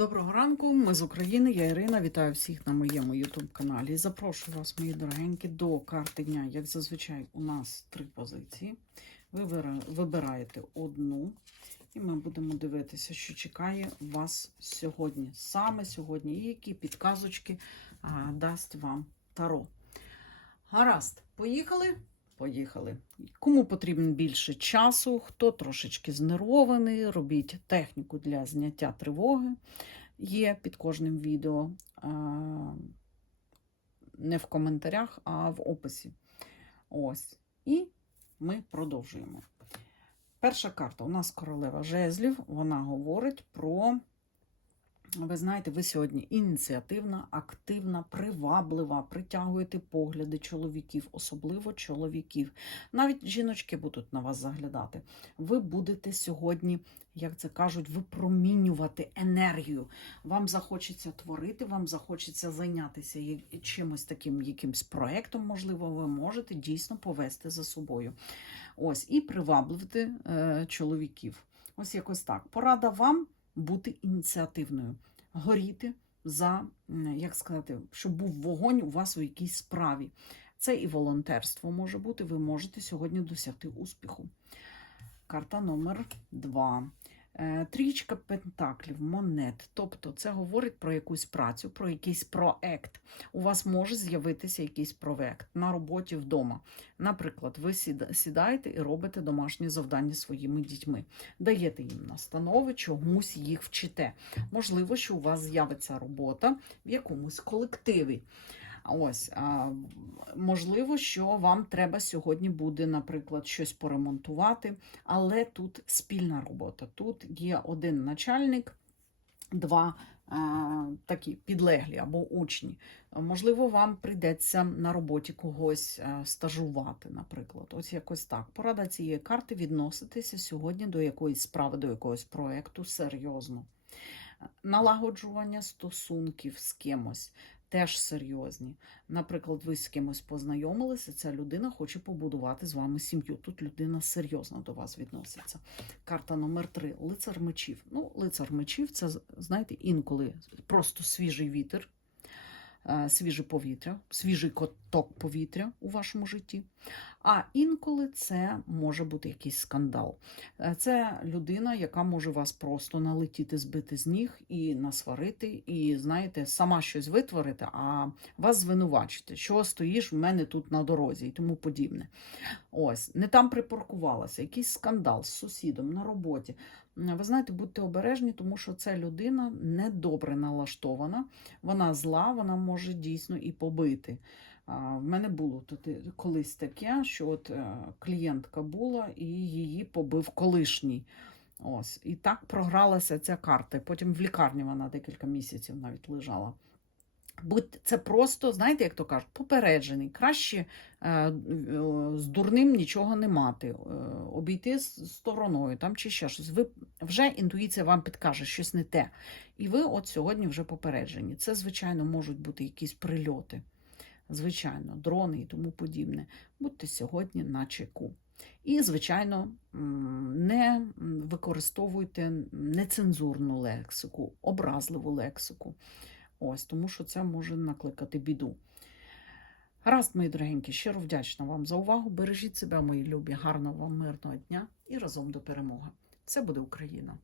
Доброго ранку, ми з України, я Ірина. Вітаю всіх на моєму YouTube каналі. Запрошую вас, мої дорогенькі, до карти дня. Як зазвичай, у нас три позиції. Ви вибираєте одну, і ми будемо дивитися, що чекає вас сьогодні, саме сьогодні, і які підказочки а, дасть вам Таро. Гаразд, поїхали? Поїхали. Кому потрібно більше часу, хто трошечки знервований, робіть техніку для зняття тривоги. Є під кожним відео. Не в коментарях, а в описі. Ось. І ми продовжуємо. Перша карта у нас королева жезлів. Вона говорить про. Ви знаєте, ви сьогодні ініціативна, активна, приваблива, притягуєте погляди чоловіків, особливо чоловіків. Навіть жіночки будуть на вас заглядати. Ви будете сьогодні, як це кажуть, випромінювати енергію. Вам захочеться творити, вам захочеться зайнятися чимось таким, якимсь проектом, можливо, ви можете дійсно повести за собою. Ось, і приваблювати е, чоловіків. Ось якось так. Порада вам бути ініціативною, горіти за, як сказати, щоб був вогонь у вас у якійсь справі. Це і волонтерство може бути. Ви можете сьогодні досягти успіху. Карта номер 2. Трічка пентаклів, монет. Тобто це говорить про якусь працю, про якийсь проект. У вас може з'явитися якийсь проект на роботі вдома. Наприклад, ви сідаєте і робите домашні завдання своїми дітьми, даєте їм настанови, чомусь їх вчите. Можливо, що у вас з'явиться робота в якомусь колективі. Ось, можливо, що вам треба сьогодні буде, наприклад, щось поремонтувати, але тут спільна робота. Тут є один начальник, два такі підлеглі або учні. Можливо, вам прийдеться на роботі когось стажувати, наприклад. Ось якось так. Порада цієї карти відноситися сьогодні до якоїсь справи, до якогось проєкту серйозно. Налагоджування стосунків з кимось теж серйозні. Наприклад, ви з кимось познайомилися, ця людина хоче побудувати з вами сім'ю. Тут людина серйозно до вас відноситься. Карта номер три лицар мечів. Ну, лицар мечів це, знаєте, інколи просто свіжий вітер, свіже повітря, свіжий коток повітря у вашому житті. А інколи це може бути якийсь скандал. Е, Це людина, яка може вас просто налетіти, збити з ніг і насварити, і, знаєте, сама щось витворити, а вас звинувачити, що стоїш в мене тут на дорозі і тому подібне. Ось, не там припаркувалася, якийсь скандал з сусідом на роботі. Ви знаєте, будьте обережні, тому що ця людина недобре налаштована, вона зла, вона може дійсно і побити. В мене було тут е, колись таке, що от е, клієнтка була і її побив колишній. Ось. І так програлася ця карта. Потім в лікарні вона декілька місяців навіть лежала. Це просто, знаєте, як то кажуть, попереджений. Краще е, з дурним нічого не мати, е, обійти стороною там чи ще щось. Ви вже інтуїція вам підкаже щось не те. І ви от сьогодні вже попереджені. Це, звичайно, можуть бути якісь прильоти звичайно, дрони і тому подібне. Будьте сьогодні на чеку. І, звичайно, не використовуйте нецензурну лексику, образливу лексику. Ось, тому що це може накликати біду. Гаразд, мої дорогенькі, щиро вдячна вам за увагу. Бережіть себе, мої любі, гарного вам мирного дня і разом до перемоги. Це буде Україна!